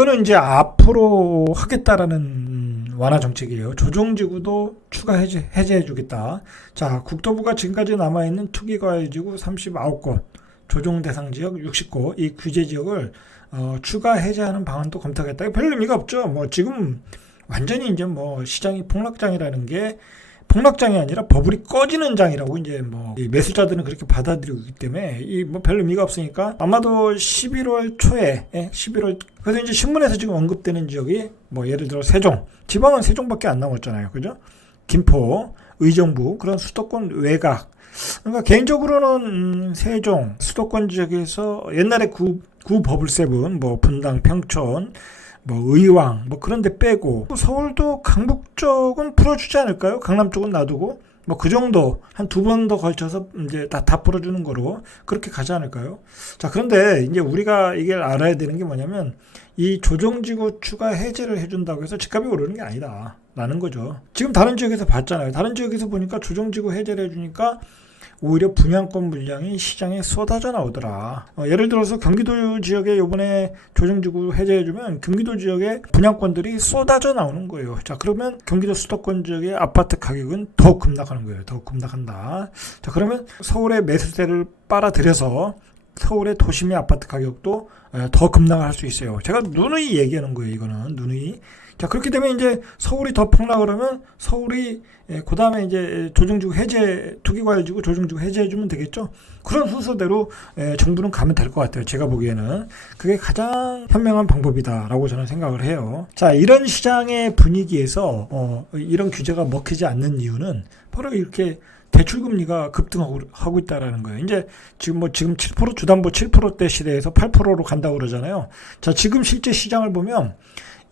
이거는 이제 앞으로 하겠다라는 완화 정책이에요. 조정지구도 추가 해제해 주겠다. 자, 국토부가 지금까지 남아있는 투기과열지구 39곳, 조정 대상 지역 60곳, 이 규제 지역을 추가 해제하는 방안도 검토하겠다. 별 의미가 없죠. 뭐 지금 완전히 이제 뭐 시장이 폭락장이라는 게 폭락장이 아니라 버블이 꺼지는 장이라고 이제 뭐 매수자들은 그렇게 받아들이고 있기 때문에 이 뭐 별 의미가 없으니까 아마도 11월 초에 11월 그래서 이제 신문에서 지금 언급되는 지역이 뭐 예를 들어 세종, 지방은 세종밖에 안 남았잖아요, 그죠? 김포, 의정부 그런 수도권 외곽. 그러니까 개인적으로는 세종 수도권 지역에서 옛날에 구 버블 세븐 뭐 분당, 평촌 뭐 의왕 뭐 그런 데 빼고 서울도 강북 쪽은 풀어주지 않을까요? 강남 쪽은 놔두고 뭐 그 정도 한 두 번 더 걸쳐서 이제 다 풀어주는 거로 그렇게 가지 않을까요? 자, 그런데 이제 우리가 이게 알아야 되는 게 뭐냐면 이 조정지구 추가 해제를 해준다고 해서 집값이 오르는 게 아니다 라는 거죠. 지금 다른 지역에서 봤잖아요. 다른 지역에서 보니까 조정지구 해제를 해주니까 오히려 분양권 물량이 시장에 쏟아져 나오더라. 예를 들어서 경기도 지역에 이번에 조정지구 해제해주면 경기도 지역에 분양권들이 쏟아져 나오는 거예요. 자, 그러면 경기도 수도권 지역의 아파트 가격은 더욱 급락하는 거예요. 더욱 급락한다. 자, 그러면 서울의 매수세를 빨아들여서 서울의 도심의 아파트 가격도 더 급락을 할 수 있어요. 제가 누누이 얘기하는 거예요. 이거는 누누이. 자, 그렇게 되면 이제 서울이 더 폭락을 하면 서울이 그 다음에 이제 조정지구 해제, 투기과열지구 조정지구 해제해주면 되겠죠. 그런 순서대로 정부는 가면 될 것 같아요. 제가 보기에는 그게 가장 현명한 방법이다라고 저는 생각을 해요. 자, 이런 시장의 분위기에서 이런 규제가 먹히지 않는 이유는 바로 이렇게 대출금리가 급등하고 있다라는 거예요. 이제 지금 7% 주담보 7%대 시대에서 8%로 간다고 그러잖아요. 자, 지금 실제 시장을 보면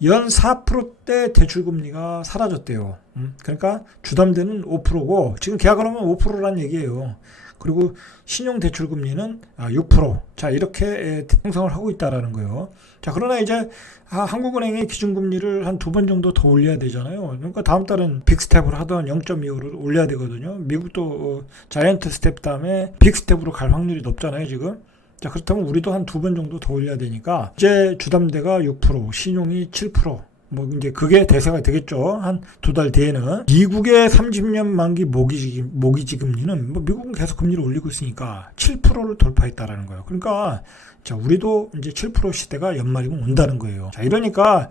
연 4%대 대출금리가 사라졌대요. 그러니까 주담대는 5%고 지금 계약을 하면 5%라는 얘기예요. 그리고 신용대출금리는 6%. 자, 이렇게 형성을 하고 있다라는 거예요. 자, 그러나 이제 한국은행의 기준금리를 한 두 번 정도 더 올려야 되잖아요. 그러니까 다음 달은 빅스텝으로 하던 0.25를 올려야 되거든요. 미국도 자이언트 스텝 다음에 빅스텝으로 갈 확률이 높잖아요, 지금. 자, 그렇다면 우리도 한 두 번 정도 더 올려야 되니까 이제 주담대가 6%, 신용이 7%. 뭐 이제 그게 대세가 되겠죠. 한 두 달 뒤에는 미국의 30년 만기 모기지 금리는 뭐 미국은 계속 금리를 올리고 있으니까 7%를 돌파했다라는 거예요. 그러니까 자, 우리도 이제 7% 시대가 연말이면 온다는 거예요. 자, 이러니까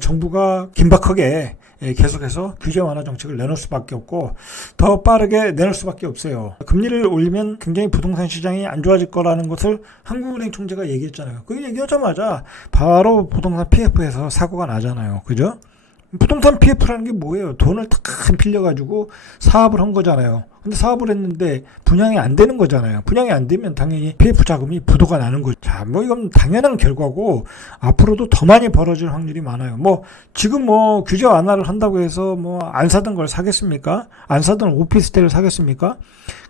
정부가 긴박하게 계속해서 규제 완화 정책을 내놓을 수밖에 없고 더 빠르게 내놓을 수밖에 없어요. 금리를 올리면 굉장히 부동산 시장이 안 좋아질 거라는 것을 한국은행 총재가 얘기했잖아요. 그 얘기하자마자 바로 부동산 PF에서 사고가 나잖아요. 그죠? 부동산 PF라는 게 뭐예요? 돈을 탁 빌려가지고 사업을 한 거잖아요. 근데 사업을 했는데 분양이 안 되는 거잖아요. 분양이 안 되면 당연히 PF 자금이 부도가 나는 거죠. 자, 뭐 이건 당연한 결과고 앞으로도 더 많이 벌어질 확률이 많아요. 뭐 지금 뭐 규제 완화를 한다고 해서 뭐 안 사던 걸 사겠습니까? 안 사던 오피스텔을 사겠습니까?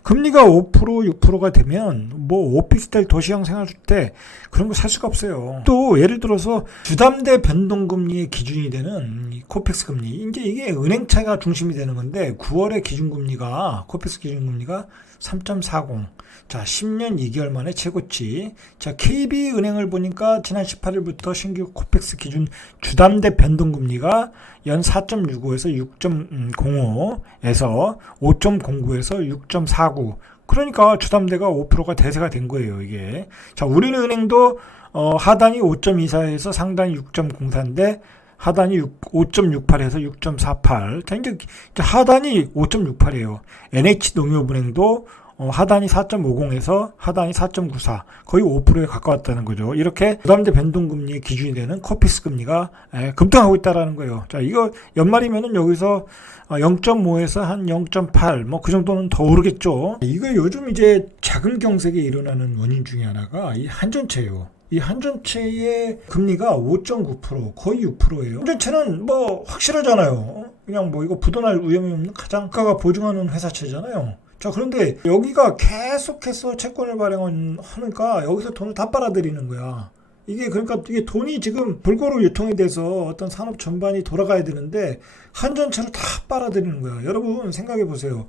금리가 5%, 6%가 되면 뭐 오피스텔 도시형 생활주택 그런 거 살 수가 없어요. 또 예를 들어서 주담대 변동금리의 기준이 되는 코펙스 금리, 이제 이게 은행차가 중심이 되는 건데 9월에 기준금리가 코펙스 기준금리가 3.40. 자, 10년 2개월 만에 최고치. 자, KB은행을 보니까 지난 18일부터 신규 코펙스 기준 주담대 변동금리가 연 4.65에서 6.05에서 5.09에서 6.49. 그러니까 주담대가 5%가 대세가 된 거예요, 이게. 자, 우리은행도 하단이 5.24에서 상단이 6.04인데 하단이 5.68에서 6.48. 자, 이제 하단이 5.68이에요. NH농협은행도 하단이 4.50에서 하단이 4.94, 거의 5%에 가까웠다는 거죠. 이렇게 부담대 변동금리의 기준이 되는 코픽스 금리가 급등하고 있다는 거예요. 자, 이거 연말이면은 여기서 0.5에서 한 0.8, 뭐 그 정도는 더 오르겠죠. 이거 요즘 이제 작은 경색이 일어나는 원인 중에 하나가 이 한전채예요. 이 한전채의 금리가 5.9%, 거의 6%예요. 한전채는 뭐 확실하잖아요. 그냥 뭐 이거 부도날 위험이 없는 가장 보증하는 회사채잖아요. 자, 그런데 여기가 계속해서 채권을 발행하니까 여기서 돈을 다 빨아들이는 거야. 이게 그러니까 이게 돈이 지금 골고루 유통이 돼서 어떤 산업 전반이 돌아가야 되는데 한전채를 다 빨아들이는 거야. 여러분 생각해 보세요.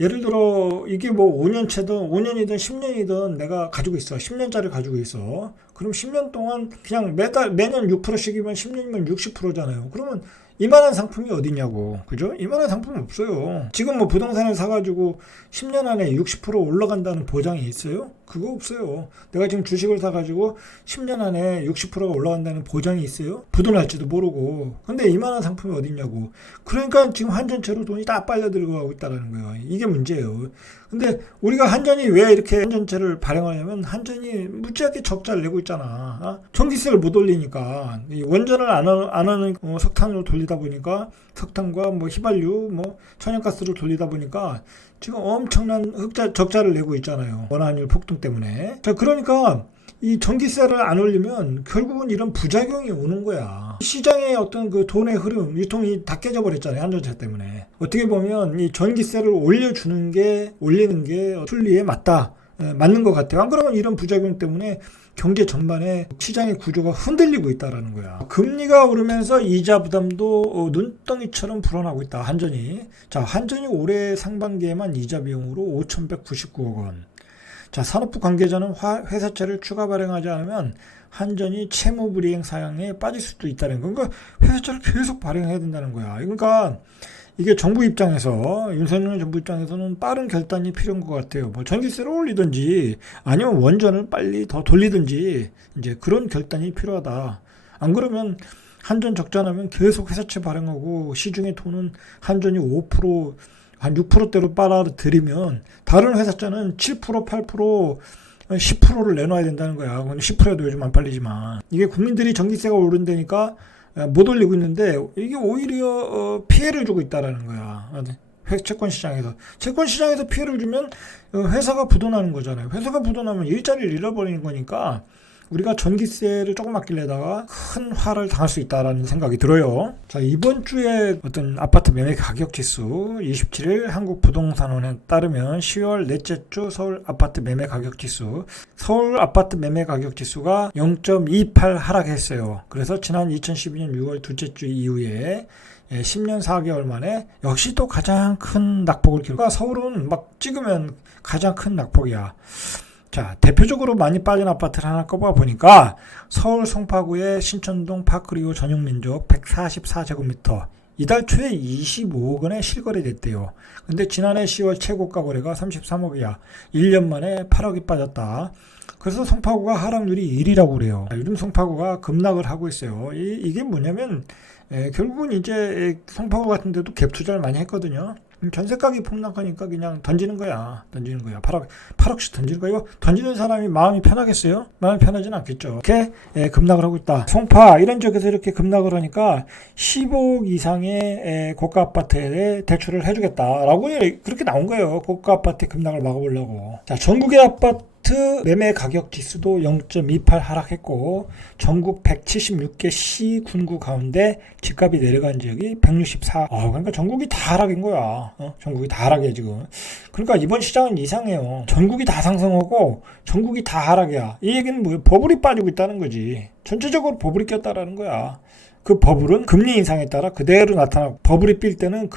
예를 들어 이게 뭐 5년이든 10년이든 내가 가지고 있어. 10년짜리 가지고 있어. 그럼 10년 동안 그냥 매년 6%씩이면 10년이면 60%잖아요. 그러면 이만한 상품이 어디냐고. 그죠? 이만한 상품 없어요. 지금 뭐 부동산을 사가지고 10년 안에 60% 올라간다는 보장이 있어요? 그거 없어요. 내가 지금 주식을 사가지고 10년 안에 60%가 올라간다는 보장이 있어요? 부도날지도 모르고. 근데 이만한 상품이 어디냐고. 그러니까 지금 한전채로 돈이 다 빨려 들어가고 있다는 거예요. 이게 문제예요. 근데 우리가 한전이 왜 이렇게 한전채를 발행하냐면 한전이 무지하게 적자를 내고 있잖아. 전기세를 못 올리니까 원전을 안 하는 석탄으로 돌리다 보니까 석탄과 뭐 휘발유, 뭐 천연가스로 돌리다 보니까 지금 엄청난 적자를 내고 있잖아요. 원화율 폭등 때문에. 자, 그러니까 이 전기세를 안 올리면 결국은 이런 부작용이 오는 거야. 시장의 어떤 그 돈의 흐름, 유통이 다 깨져버렸잖아요. 한전차 때문에. 어떻게 보면 이 전기세를 올리는 게 순리에 맞는 것 같아요. 안 그러면 이런 부작용 때문에 경제 전반에 시장의 구조가 흔들리고 있다라는 거야. 금리가 오르면서 이자 부담도 눈덩이처럼 불어나고 있다. 한전이. 자, 한전이 올해 상반기에만 이자 비용으로 5,199억 원. 자, 산업부 관계자는 회사채를 추가 발행하지 않으면 한전이 채무불이행 사양에 빠질 수도 있다는 거. 그러니까 회사채를 계속 발행해야 된다는 거야. 그러니까 이게 정부 입장에서, 윤석열 정부 입장에서는 빠른 결단이 필요한 것 같아요. 뭐 전기세를 올리든지 아니면 원전을 빨리 더 돌리든지 이제 그런 결단이 필요하다. 안 그러면 한전 적자 나면 계속 회사채 발행하고 시중에 돈은 한전이 5%, 한 6%대로 빨아들이면 다른 회사채는 7%, 8%, 10%를 내놔야 된다는 거야. 10%도 요즘 안 팔리지만. 이게 국민들이 전기세가 오른다니까 못 올리고 있는데 이게 오히려 피해를 주고 있다라는 거야. 채권 시장에서 피해를 주면 회사가 부도나는 거잖아요. 회사가 부도나면 일자리를 잃어버리는 거니까 우리가 전기세를 조금 아끼려다가 큰 화를 당할 수 있다라는 생각이 들어요. 자, 이번 주에 어떤 아파트 매매 가격 지수 27일 한국부동산원에 따르면 10월 넷째 주 서울 아파트 매매 가격 지수, 서울 아파트 매매 가격 지수가 0.28 하락했어요. 그래서 지난 2012년 6월 둘째 주 이후에 10년 4개월 만에 역시 또 가장 큰 낙폭을 기록하. 서울은 막 찍으면 가장 큰 낙폭이야. 자, 대표적으로 많이 빠진 아파트를 하나 꼽아보니까 서울 송파구의 신천동 파크리오 전용민족 144제곱미터 이달 초에 25억 원에 실거래됐대요. 근데 지난해 10월 최고가 거래가 33억이야. 1년 만에 8억이 빠졌다. 그래서 송파구가 하락률이 1위라고 그래요. 요즘 송파구가 급락을 하고 있어요. 이게 뭐냐면 결국은 이제 송파구 같은 데도 갭 투자를 많이 했거든요. 전세가격이 폭락하니까 그냥 던지는 거야. 8억씩 던지는 거야. 이거 던지는 사람이 마음이 편하겠어요? 마음이 편하진 않겠죠. 이렇게 급락을 하고 있다. 송파 이런 지역에서 이렇게 급락을 하니까 15억 이상의 고가 아파트에 대출을 해주겠다라고 그렇게 나온 거예요. 고가 아파트 급락을 막아보려고. 자, 전국의 아파트 매매 가격 지수도 0.28 하락했고 전국 176개 시 군구 가운데 집값이 내려간 지역이 164. 그러니까 전국이 다 하락인 거야. 전국이 다 하락이야 지금. 그러니까 이번 시장은 이상해요. 전국이 다 상승하고 전국이 다 하락이야. 이 얘기는 뭐예요? 버블이 빠지고 있다는 거지. 전체적으로 버블이 꼈다라는 거야. 그 버블은 금리 인상에 따라 그대로 나타나고, 버블이 삘 때는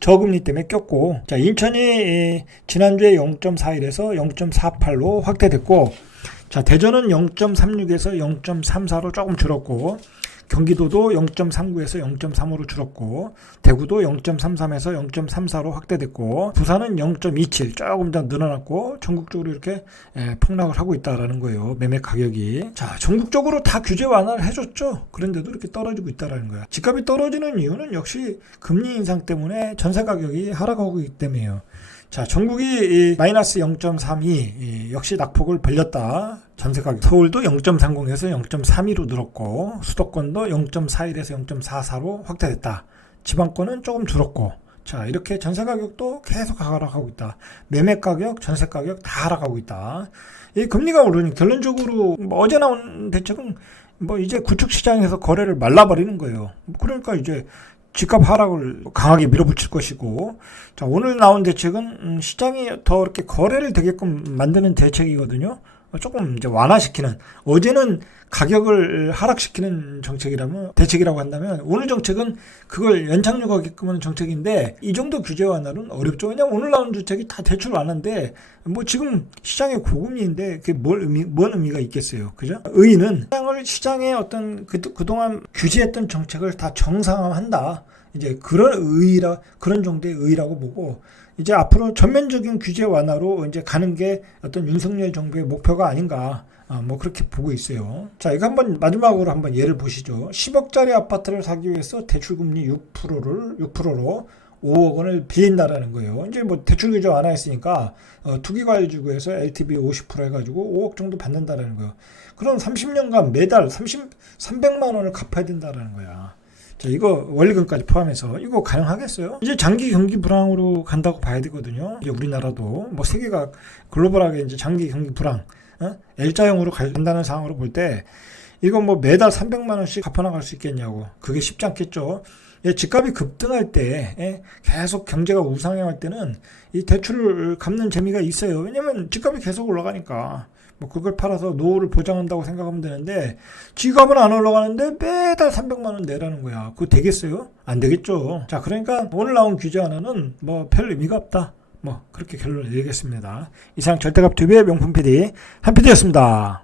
저금리 때문에 꼈고, 자, 인천이 지난주에 0.41에서 0.48로 확대됐고, 자, 대전은 0.36에서 0.34로 조금 줄었고, 경기도도 0.39에서 0.35로 줄었고, 대구도 0.33에서 0.34로 확대됐고, 부산은 0.27 조금 더 늘어났고, 전국적으로 이렇게 폭락을 하고 있다라는 거예요. 매매 가격이. 자, 전국적으로 다 규제 완화를 해줬죠. 그런데도 이렇게 떨어지고 있다라는 거야. 집값이 떨어지는 이유는 역시 금리 인상 때문에 전세 가격이 하락하고 있기 때문이에요. 자, 전국이 마이너스 0.32 역시 낙폭을 벌렸다. 전세가격. 서울도 0.30에서 0.32로 늘었고, 수도권도 0.41에서 0.44로 확대됐다. 지방권은 조금 줄었고, 자, 이렇게 전세가격도 계속 하락하고 있다. 매매가격, 전세가격 다 하락하고 있다. 이 금리가 오르니 결론적으로 어제 나온 대책은 이제 구축시장에서 거래를 말라버리는 거예요. 그러니까 이제 집값 하락을 강하게 밀어붙일 것이고, 자, 오늘 나온 대책은 시장이 더 이렇게 거래를 되게끔 만드는 대책이거든요. 조금 이제 완화시키는. 어제는 가격을 하락시키는 정책이라면 대책이라고 한다면 오늘 정책은 그걸 연착륙하게끔 하는 정책인데 이 정도 규제 완화는 어렵죠. 왜냐하면 오늘 나온 정책이 다 대출 완화인데 뭐 지금 시장의 고금리인데 그게 뭔 의미가 있겠어요. 그죠? 의의는 시장의 어떤 그동안 규제했던 정책을 다 정상화한다. 이제 그런 정도의 의의라고 보고 이제 앞으로 전면적인 규제 완화로 이제 가는 게 어떤 윤석열 정부의 목표가 아닌가. 뭐 그렇게 보고 있어요. 자, 이거 마지막으로 한번 예를 보시죠. 10억짜리 아파트를 사기 위해서 대출금리 6%로 5억 원을 빌린다라는 거예요. 이제 뭐 대출 규제 완화했으니까 투기과열지구에서 LTV 50% 해가지고 5억 정도 받는다라는 거예요. 그럼 30년간 매달 300만 원을 갚아야 된다라는 거야. 자, 이거 원리금까지 포함해서 이거 가능하겠어요? 이제 장기 경기 불황으로 간다고 봐야 되거든요. 이제 우리나라도 뭐 세계가 글로벌하게 이제 장기 경기 불황 L자형으로 간다는 상황으로 볼 때 이거 뭐 매달 300만 원씩 갚아나갈 수 있겠냐고. 그게 쉽지 않겠죠. 집값이 급등할 때 계속 경제가 우상향할 때는 이 대출을 갚는 재미가 있어요. 왜냐면 집값이 계속 올라가니까 뭐 그걸 팔아서 노후를 보장한다고 생각하면 되는데 집값은 안 올라가는데 매달 300만 원 내라는 거야. 그거 되겠어요? 안 되겠죠. 자, 그러니까 오늘 나온 규제 하나는 뭐 별 의미가 없다. 뭐 그렇게 결론을 내리겠습니다. 이상 절대값 투비의 명품 PD 한 PD였습니다.